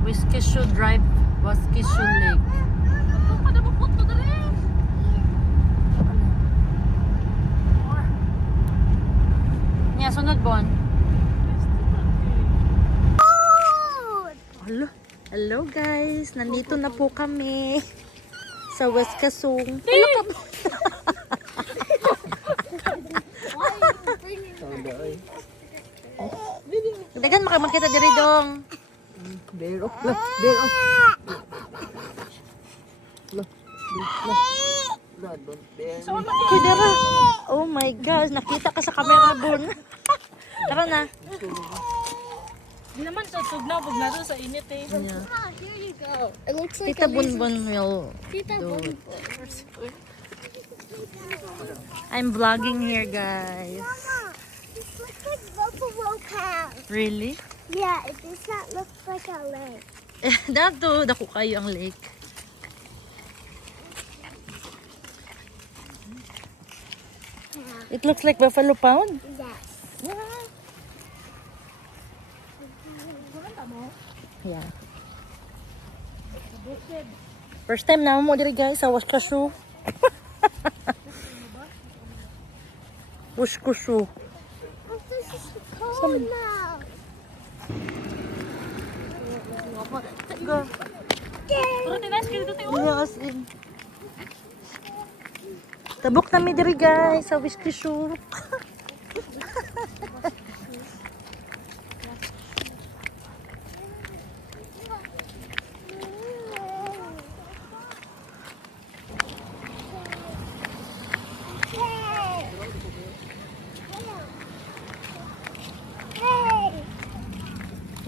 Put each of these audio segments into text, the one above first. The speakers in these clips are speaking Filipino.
Wiskishu Drive, Wiskishu Lake. Nya, sunod bon. Hello. Hello guys, nandito na po kami sa Wiskasong. Hello ka po. Dagan makita diri dong. Bear off. Bear off. Kudera. Oh my gosh, nakita ka sa camera bon. Tara na. Di naman tutug na, pag nato sa init eh. Yeah. Here you go. It looks like Tita a lizard. Bunbun will Tita do it. Bunbun. I'm vlogging here guys. Mama, this looks like Buffalo Cow. Really? Yeah, it does not look like a lake. Dato, dako kayo ang lake. It looks like Buffalo Pound. Yes. Yeah. First time na mo diri guys sa Wiskashu. Wiskashu. Oh, this is cold now. Go. Pero tinas ka dito tayo. Yes, in. Tabok na mi diri guys sa Wiskashu. Hey.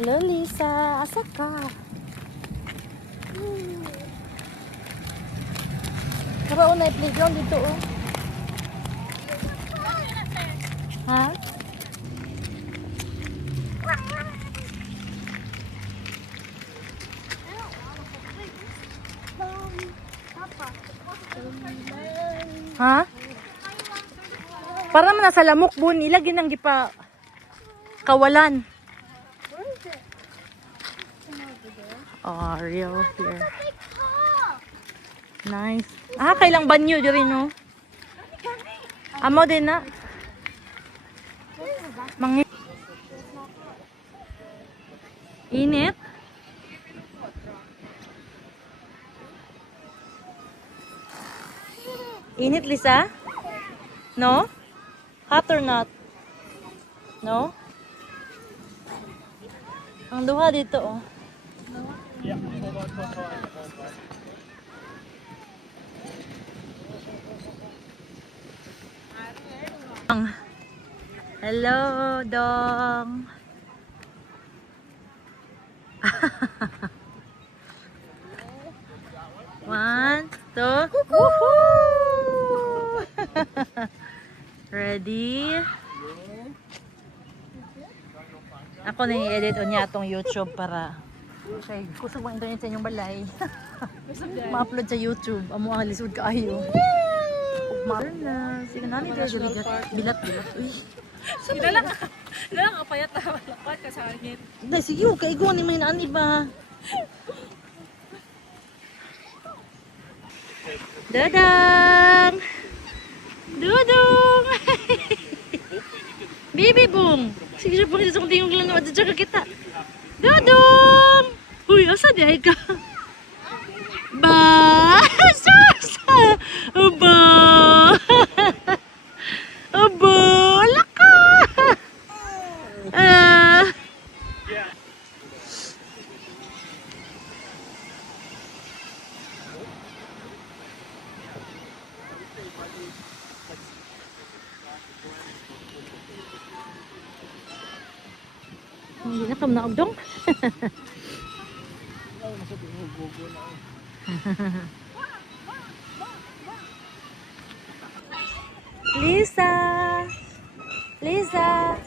Hello Lisa, asa ka? Karaon na playground dito oh. Ha? Ha? Para man nasa lamok bun, ilagin ang gipa kawalan. Oh, real here. Nice. Ah, kailang banyo diri no? Amo din na. Mangi. Init. Init, Lisa? No? Hot or not? No? Ang duha dito, oh. Hello, Dong. One, two. Woohoo! Ready? Ako na i-edit o niya itong YouTube para kay kusog ang internet sa inyong balay. Ma-upload sa YouTube. Amo ang lisod kaayo. Ugmar na. Sige na, nito bilat-bilat. Uy. Nalang kapayat na malapat ka sa akin. Dahil sige, huwag kaigo ni may nani ba? Dadang! Dudong! Baby boom! Sige siya pang isa kong tingog lang na madadyaga kita. Dudong! Uy, asa di ay ka? Ba! Sasa! Aba! Aba! Laka! Ah! Hindi na kam naugdong. Lisa! Lisa!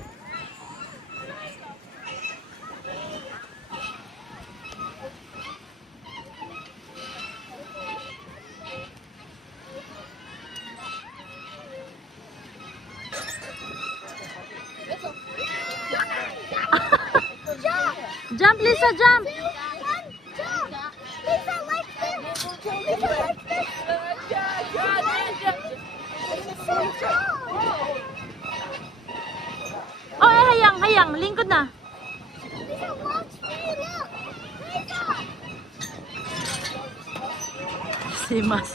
Jump, Lisa, jump! Oh, hayang, hayang. Lingkod na. Lisa, watch me, look. Lisa. Si Mas.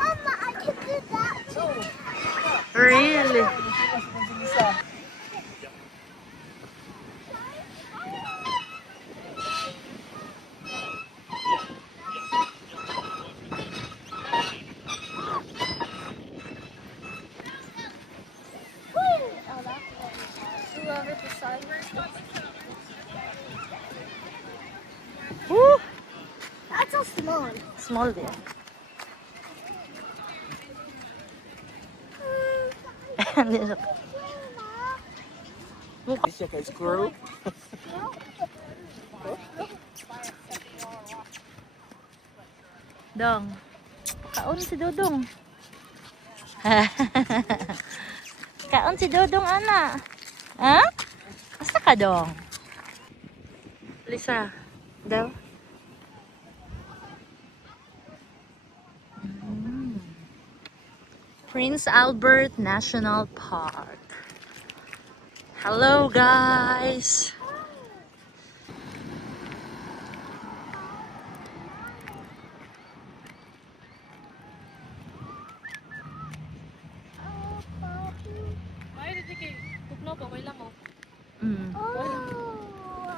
Mama, I can do that too. Really? Oh, that's whoever the signers. Woo! That's so small. Small din. Siya kay squirrel. Dong. Kaon si Dodong. Kaon si Dodong, ana. Ha? Basta ka, Dong. Lisa. Daw. Prince Albert National Park. Hello, guys. Ay, dito kay tugnaw pa wala mo.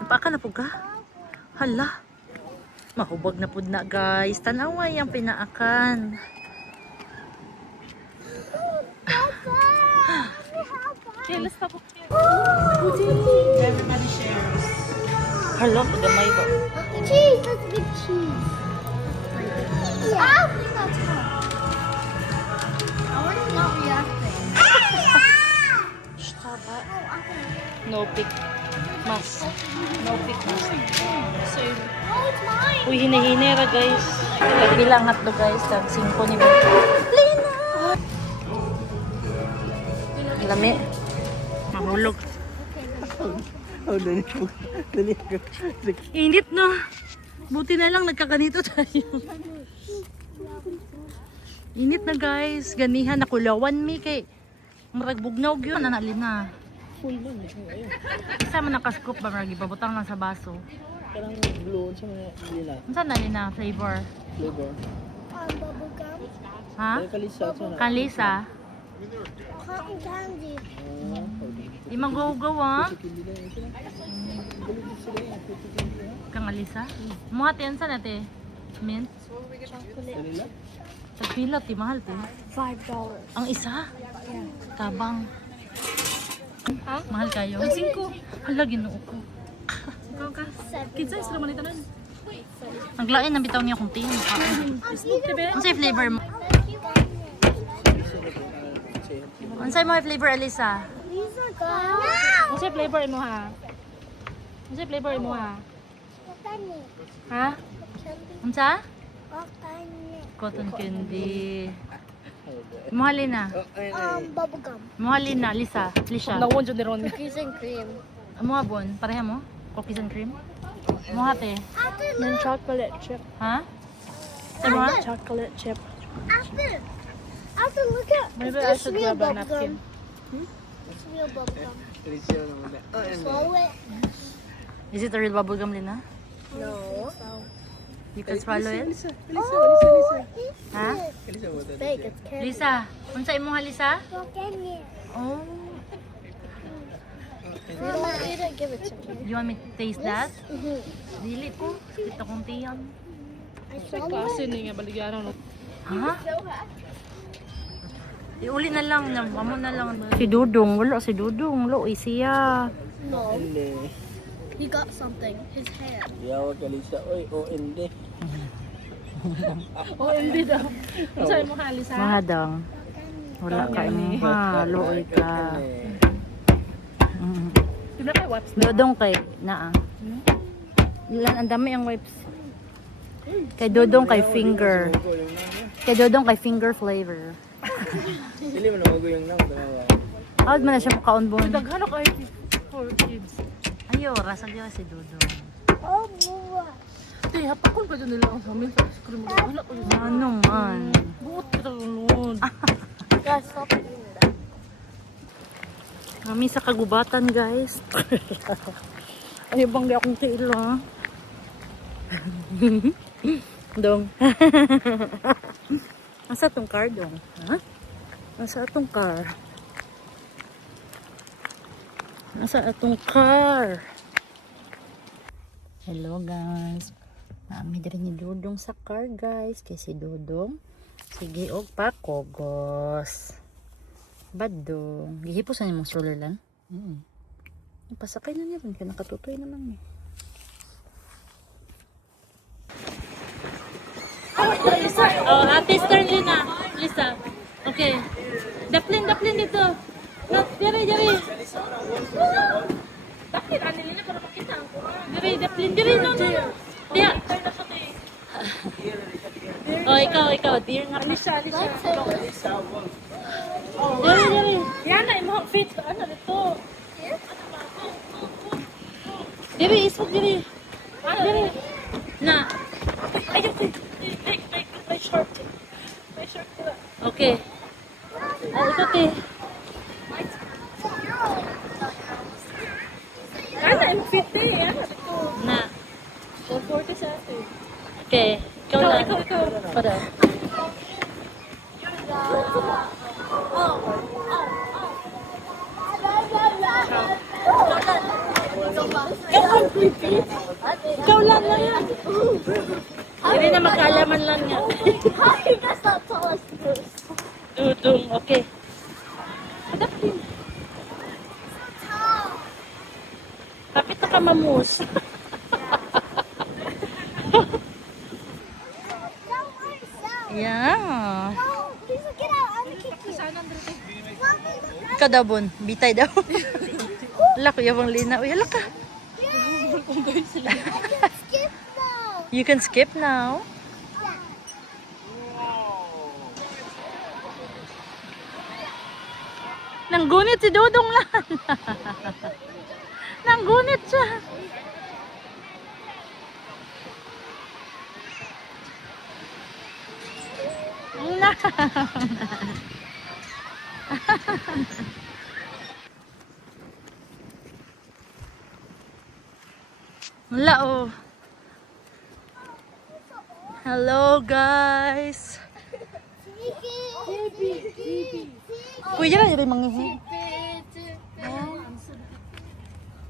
Napaka na po ka? Hala. Mahubag na po na, guys. Tanaway ang pinaakan. Kilos pa po. Hala, pagamay ba? Cheese, that's big cheese. Ow! That's hot. I want to not reacting. Shh, taba. No pick. Mas. No pick, mas. Same. Oh, it's mine. Uy, hinihinera, guys. Bilang hatlo, guys. Tag 5 ni Lina! Lami. Mahulog. Oh, dali po. Dali ko. Init no. Buti na lang nagkaganito tayo. Init na, guys. Ganihan na kulawan mi kay maragbugnaw yun. Nanalin na. Isa man nakaskoop ba maragi pabutang lang sa baso. Parang blue sa mga lila. Unsa na lina flavor? Flavor. Bubble gum. Ha? Ay, kalisa sa na. Kalisa. Cotton candy. Di magaw-gaw ha? Hindi na yun sila. Galit sila yan. Kang alisa? Mga tiyan sa nate. Mint? Kanila? Sa pila ti mahal ti. $5. Ang isa? Tabang. Ha? Mahal kayo? 5. Hala, ginoo ko. Ikaw ka. Kitsa is naman ito nun. Ang lain ng bitaw niya kung tingin. Ano sa'yo flavor mo? Ano sa'yo mo flavor, Alisa? These are gum. Ano siya flavor mo ha? Ano siya flavor mo ha? Ha? Ano sa? Candy. Cotton candy. Muhalin na. Bubble gum. Muhalin na, Lisa. Lisa. Nawon dyan ni Ron. Cookies and cream. Mga bon, pareha mo? Cookies and cream? Muhate. Yung chocolate chip. Ha? Sa mo? Chocolate chip. After, look at Maybe it's I just should real grab a bubble gum. napkin. It's real bubble gum. Kalisa naman na. Oh, and Swallow it. Is it a real bubblegum, Lina? No. You can swallow it? Kalisa, Oh, Ha? Kalisa mo ito. fake. It's candy. Lisa, unsa imong Lisa? Look in here. Oh. If you don't eat it, give it to me. You want me to taste that? Mm-hmm. Dili ko. Ito kong tiyang. I Sa swallow klase it. ni nga baligyan. Ha? Iuli na lang. Amo na lang. Si Dudong. Wala si Dudong. Loy siya. No. Hindi. He got something. His hand. Yawa kalisa. Oy, o hindi. Oh, hindi daw. Ano sa'yo mo halis ha? Mahadang. Wala ka ha. Loy ka. Di na kayo wipes na. Dodong kay naa. Ilan ang dami ang wipes. Kay Dodong kay finger. Kay Dodong kay finger flavor. Dili mo na mago yung nang. Tumawa. Howd man na siya makaunbon. Daghano kayo for kids. Ayo, rasa dia si Dudong. Oh, boy. Te, hapakon pa dyan nila ang sa amin sa ice cream. Wala ko yun. Ano man? Buot ka talunod. Guys, stop doing that. Kami sa kagubatan, guys. Ay, bang di akong tiilo, ha? Dong. Asa tong car, Dong? Ha? Asa atong car? Asa atong car? Hello, guys. Nami diri ni Dudong sa car, guys. Kay si Dudong sige og pakogos. Badong. Gihipos na nimong stroller lang? Pasakay na niya rin. Kaya nakatutoy naman eh. Oh, Ate Sterlina. Lisa. Okay. Daplin dito. No, diri. Bakit? Ano nila para makita ang kuha? Diri, no. Diya. Oh, ikaw. Dear nga. Alisa. Diri. Yan na, imong fit. Ano dito? Diri, isog diri. Diri. Na. Ayun, may short. May short ko. Okay. Oh, ikaw, te. Ano, imong fit eh. Ano dito? Na. 440 sa atin. Okay. Ikaw lang. Ikaw. Pada. Ikaw lang yan. Hindi na magkaalaman lang nga. You guys not tell us this. Dudong, okay. Kapit na ka mamus. Yeah. No, please get out. I'm gonna kick you. Mommy, Ikaw daw, Bon. Bitay daw. Wala, kuya bang lina. Uy, hala ka. skip now. You can skip now. Nanggunit si Dudong lang. Nanggunit siya. Na. Wala oh. Hello guys. Kuya na yung mangihi.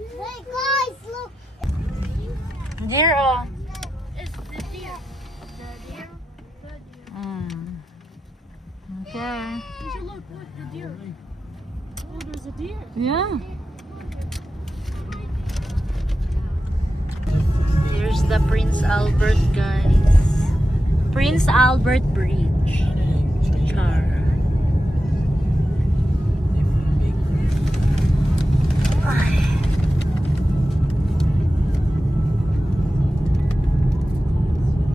Hey guys, look. Dear oh. It's the deer. The deer. Okay. You should look, the deer. Oh, there's a deer. Yeah. Here's the Prince Albert, guys. Prince Albert Bridge.